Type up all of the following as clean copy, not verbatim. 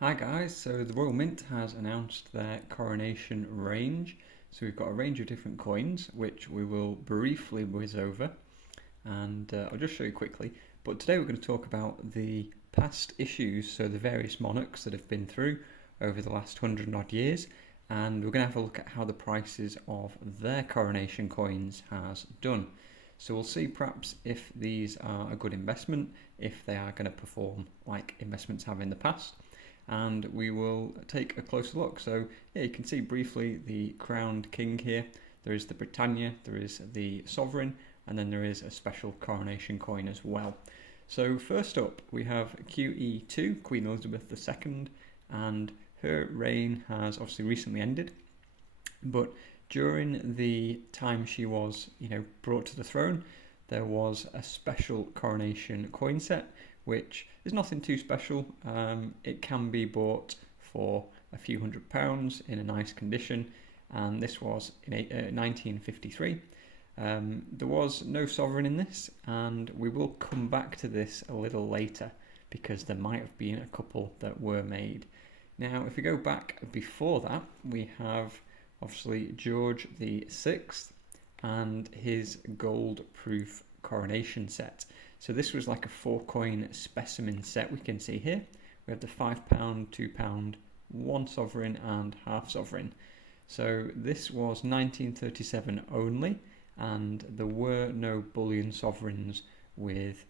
Hi guys, so the Royal Mint has announced their coronation range. So we've got a range of different coins, which we will briefly whiz over, and I'll just show you quickly. But today we're going to talk about the past issues, so the various monarchs that have been through over the last 100 odd years, and we're going to have a look at how the prices of their coronation coins has done. So we'll see perhaps if these are a good investment, if they are going to perform like investments have in the past, and we will take a closer look. So yeah, you can see briefly the crowned king here. There is the Britannia, there is the sovereign, and then there is a special coronation coin as well. So first up we have QE2, Queen Elizabeth II, and her reign has obviously recently ended, but during the time she was brought to the throne, there was a special coronation coin set, which is nothing too special. It can be bought for a few £100s in a nice condition, and this was in 1953. There was no sovereign in this, and we will come back to this a little later because there might have been a couple that were made. Now, if we go back before that, we have obviously George VI and his gold proof coronation set. So this was like a 4-coin specimen set we can see here. We have the £5, £2, 1 sovereign and half sovereign. So this was 1937 only, and there were no bullion sovereigns with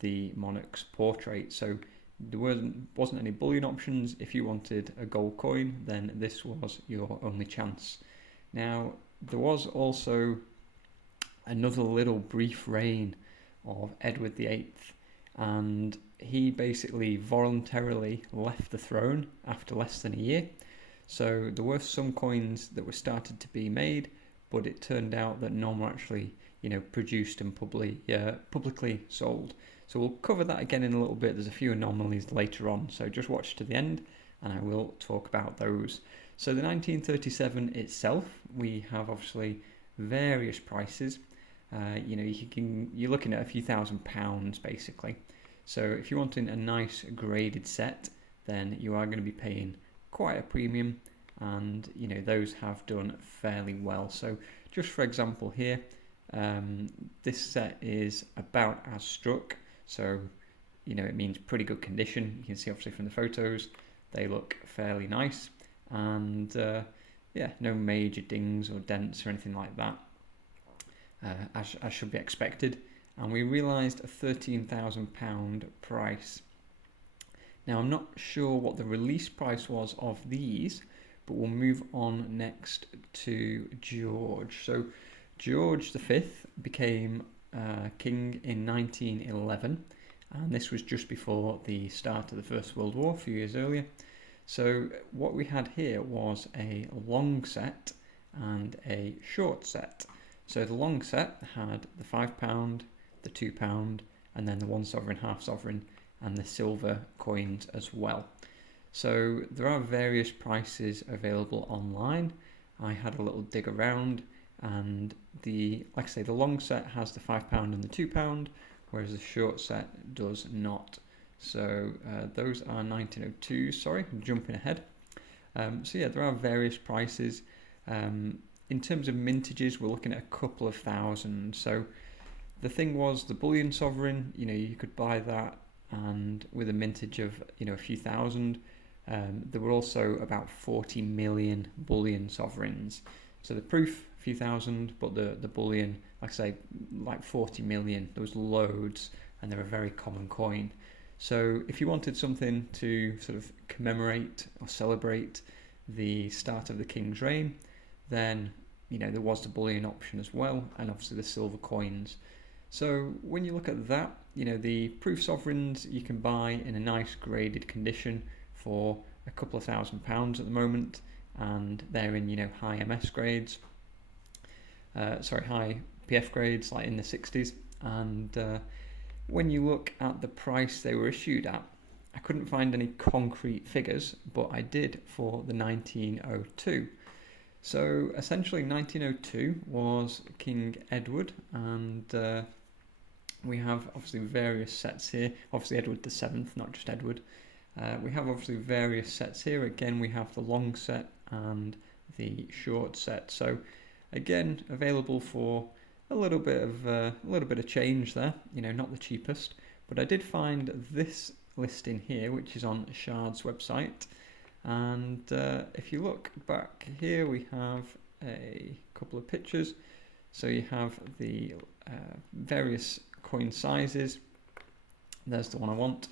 the monarch's portrait. So there wasn't any bullion options. If you wanted a gold coin, then this was your only chance. Now, there was also another little brief reign of Edward VIII, and he basically voluntarily left the throne after less than a year. So there were some coins that were started to be made, but it turned out that none were actually produced and publicly sold. So we'll cover that again in a little bit. There's a few anomalies later on, so just watch to the end and I will talk about those. So the 1937 itself, we have obviously various prices. You're looking at a few £1,000s basically. So if you're wanting a nice graded set, then you are going to be paying quite a premium, and those have done fairly well. So just for example here, this set is about as struck, so it means pretty good condition. You can see obviously from the photos they look fairly nice, and no major dings or dents or anything like that, as should be expected. And we realised a £13,000 price. Now I'm not sure what the release price was of these, but we'll move on next to George. So George V became king in 1911, and this was just before the start of the First World War, a few years earlier. So what we had here was a long set and a short set. So the long set had the £5, the £2, and then the 1 sovereign, half sovereign, and the silver coins as well. So there are various prices available online. I had a little dig around, and the long set has the £5 and the £2, whereas the short set does not. So those are 1902s. Sorry, I'm jumping ahead. There are various prices. In terms of mintages, we're looking at a couple of thousand. So the thing was, the bullion sovereign, you could buy that, and with a mintage of a few thousand. There were also about 40 million bullion sovereigns. So the proof, a few thousand, but the bullion, like 40 million. There was loads, and they're a very common coin. So if you wanted something to sort of commemorate or celebrate the start of the king's reign, then there was the bullion option as well, and obviously the silver coins. So when you look at that, the proof sovereigns you can buy in a nice graded condition for a couple of £1,000s at the moment, and they're in high MS grades, high PF grades, like in the 60s. And when you look at the price they were issued at, I couldn't find any concrete figures, but I did for the 1902. So essentially 1902 was King Edward, and we have obviously various sets here. Obviously Edward VII, not just Edward. We have obviously various sets here. Again, we have the long set and the short set. So again, available for a little bit of change there. Not the cheapest, but I did find this listing here, which is on Shard's website. And if you look back here, we have a couple of pictures. So you have the various coin sizes. There's the one I want.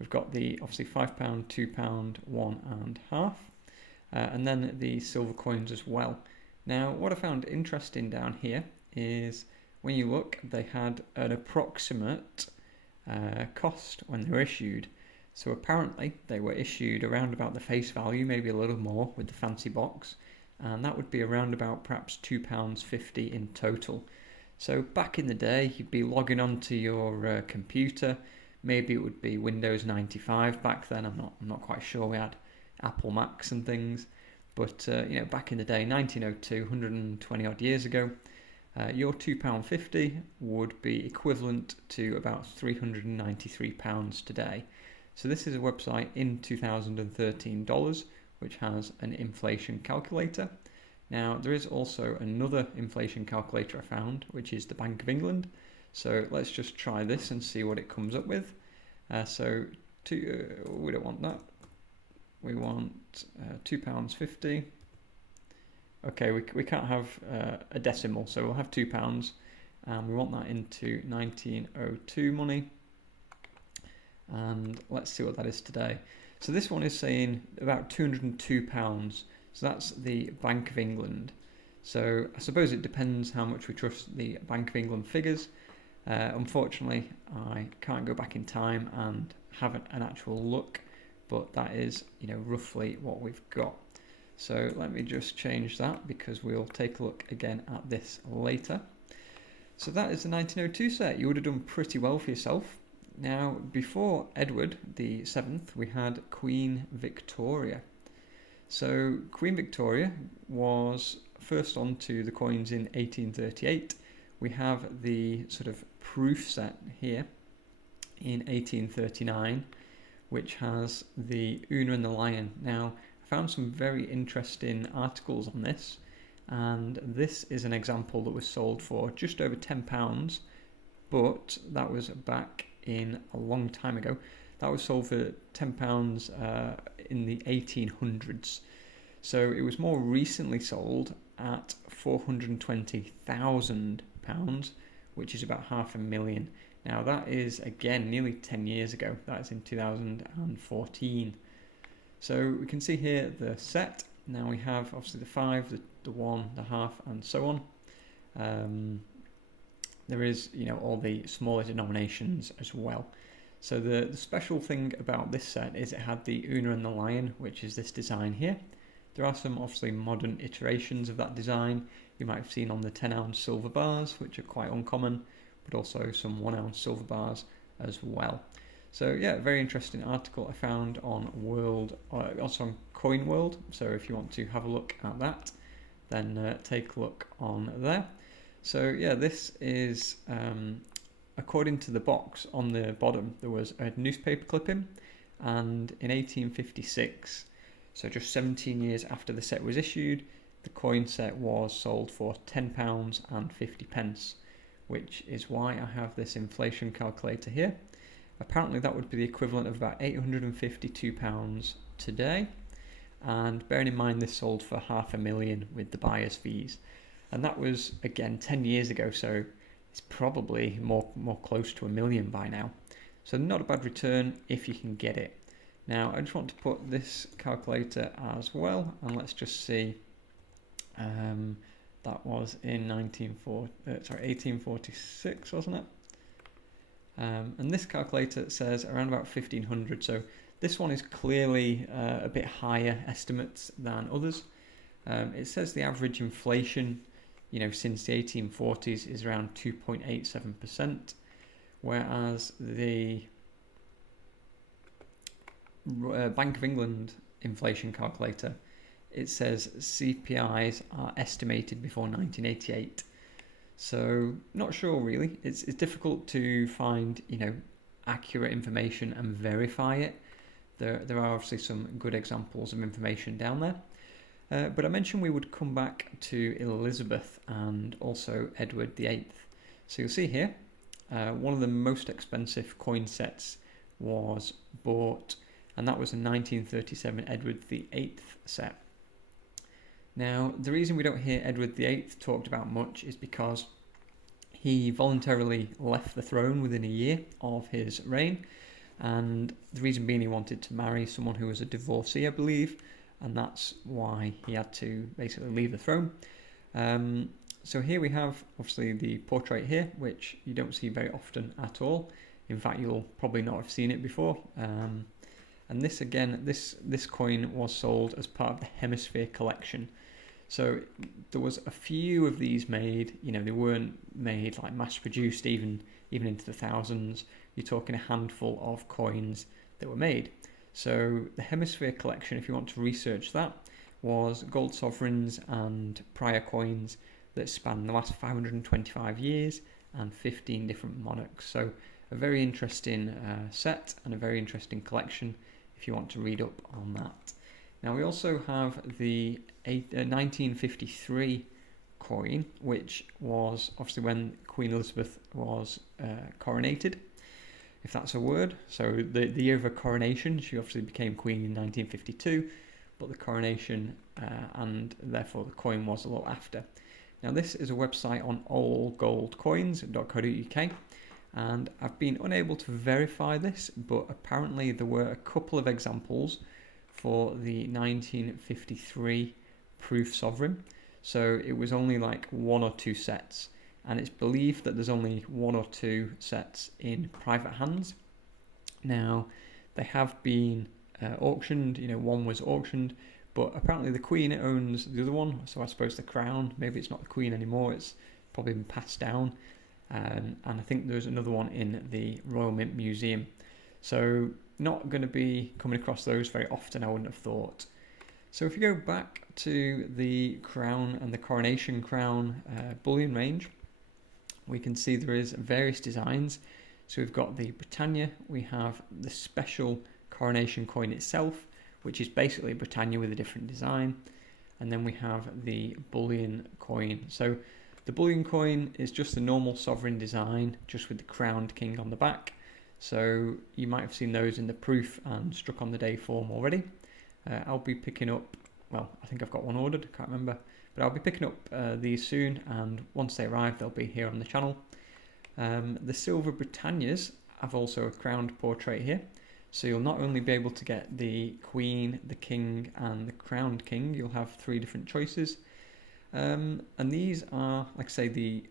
We've got the obviously £5, £2, 1.5, and then the silver coins as well. Now, what I found interesting down here is when you look, they had an approximate cost when they were issued. So apparently they were issued around about the face value, maybe a little more with the fancy box, and that would be around about perhaps £2.50 in total. So back in the day, you'd be logging onto your computer. Maybe it would be Windows 95 back then. I'm not quite sure. We had Apple Macs and things, but back in the day, 1902, 120 odd years ago, your £2.50 would be equivalent to about £393 today. So this is a website in 2013 dollars, which has an inflation calculator. Now there is also another inflation calculator I found, which is the Bank of England. So let's just try this and see what it comes up with. We don't want that. We want £2.50. Okay, we can't have a decimal, so we'll have £2, and we want that into 1902 money. And let's see what that is today. So this one is saying about £202. So that's the Bank of England. So I suppose it depends how much we trust the Bank of England figures. Unfortunately, I can't go back in time and have an actual look, but that is, roughly what we've got. So let me just change that because we'll take a look again at this later. So that is the 1902 set. You would have done pretty well for yourself. Now, before Edward the 7th, we had Queen Victoria. So Queen Victoria was first onto the coins in 1838. We have the sort of proof set here in 1839, which has the Una and the Lion. Now, I found some very interesting articles on this, and this is an example that was sold for just over £10, but that was back in a long time ago. That was sold for £10 in the 1800s. So it was more recently sold at £420,000, which is about £500,000. Now that is again nearly 10 years ago. That's in 2014. So we can see here the set. Now we have obviously the 5, the 1, the half, and so on. There is, all the smaller denominations as well. So the special thing about this set is it had the Una and the Lion, which is this design here. There are some obviously modern iterations of that design. You might have seen on the 10-ounce silver bars, which are quite uncommon, but also some 1-ounce silver bars as well. So yeah, very interesting article I found on also on Coin World. So if you want to have a look at that, then take a look on there. So yeah, this is according to the box on the bottom, there was a newspaper clipping, and in 1856, so just 17 years after the set was issued, the coin set was sold for £10.50, which is why I have this inflation calculator here. Apparently that would be the equivalent of about £852 today, and bearing in mind this sold for £500,000 with the buyer's fees, and that was again 10 years ago, so it's probably more close to £1 million by now. So not a bad return if you can get it. Now I just want to put this calculator as well, and let's just see. That was in 1846, wasn't it? And this calculator says around about 1500. So this one is clearly a bit higher estimates than others. It says the average inflation, since the 1840s is around 2.87%, whereas the Bank of England inflation calculator, it says CPIs are estimated before 1988. So not sure really. It's difficult to find accurate information and verify it. there are obviously some good examples of information down there. But I mentioned we would come back to Elizabeth and also Edward VIII. So you'll see here, one of the most expensive coin sets was bought, and that was a 1937 Edward VIII set. Now, the reason we don't hear Edward VIII talked about much is because he voluntarily left the throne within a year of his reign, and the reason being he wanted to marry someone who was a divorcee, I believe, and that's why he had to basically leave the throne. So here we have obviously the portrait here, which you don't see very often at all. In fact, you'll probably not have seen it before. And this again, this coin was sold as part of the Hemisphere collection. So there was a few of these made. They weren't made like mass produced, even into the thousands. You're talking a handful of coins that were made. So the Hemisphere collection, if you want to research that, was gold sovereigns and prior coins that span the last 525 years and 15 different monarchs. So a very interesting set and a very interesting collection if you want to read up on that. Now we also have the 1953 coin, which was obviously when Queen Elizabeth was coronated, if that's a word. So the year of her coronation, she obviously became queen in 1952, but the coronation and therefore the coin was a little after. Now this is a website on allgoldcoins.co.uk, and I've been unable to verify this, but apparently there were a couple of examples for the 1953 proof sovereign. So it was only like 1 or 2 sets, and it's believed that there's only 1 or 2 sets in private hands. Now they have been auctioned, one was auctioned, but apparently the Queen owns the other one, so I suppose the crown, maybe it's not the Queen anymore, it's probably been passed down. And I think there's another one in the Royal Mint Museum. So not going to be coming across those very often, I wouldn't have thought. So if you go back to the crown and the coronation crown bullion range, we can see there is various designs. So we've got the Britannia, we have the special coronation coin itself, which is basically Britannia with a different design, and then we have the bullion coin. So the bullion coin is just the normal sovereign design, just with the crowned king on the back. So you might have seen those in the proof and struck on the day form already. I'll be picking up, well, I think I've got one ordered, I can't remember, but I'll be picking up these soon, and once they arrive they'll be here on the channel. The Silver Britannias have also a crowned portrait here, so you'll not only be able to get the Queen, the King and the crowned King, you'll have 3 different choices. And these are, like I say, the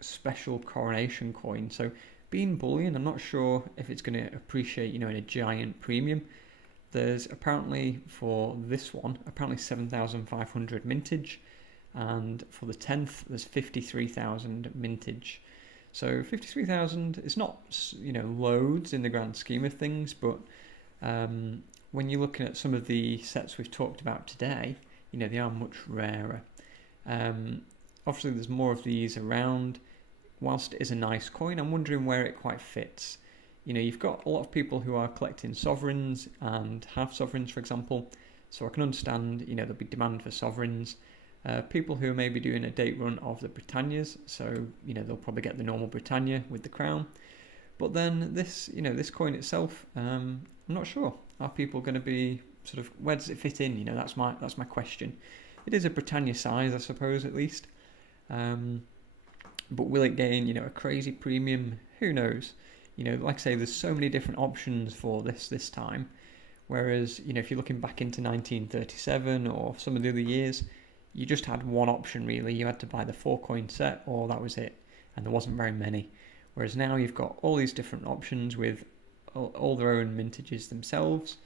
special coronation coin. So being bullion, I'm not sure if it's going to appreciate, in a giant premium. There's apparently, for this one, apparently 7,500 mintage, and for the 10th there's 53,000 mintage. So 53,000 is not, loads in the grand scheme of things, but when you're looking at some of the sets we've talked about today, they are much rarer. Obviously there's more of these around. Whilst it is a nice coin, I'm wondering where it quite fits. You've got a lot of people who are collecting sovereigns and half sovereigns, for example, so I can understand, there'll be demand for sovereigns. People who are maybe doing a date run of the Britannias, so, they'll probably get the normal Britannia with the crown. But then this, this coin itself, I'm not sure. Are people going to be sort of, where does it fit in? That's my question. It is a Britannia size, I suppose, at least. But will it gain, a crazy premium? Who knows? Like I say, there's so many different options for this time. Whereas, if you're looking back into 1937 or some of the other years, you just had one option really. You had to buy the 4-coin set, or that was it. And there wasn't very many. Whereas now you've got all these different options with all their own mintages themselves.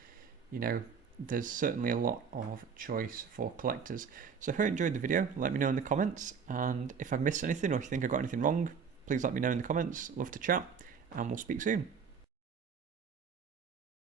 There's certainly a lot of choice for collectors. So if you enjoyed the video, let me know in the comments, and if I've missed anything or if you think I've got anything wrong, please let me know in the comments. Love to chat, and we'll speak soon.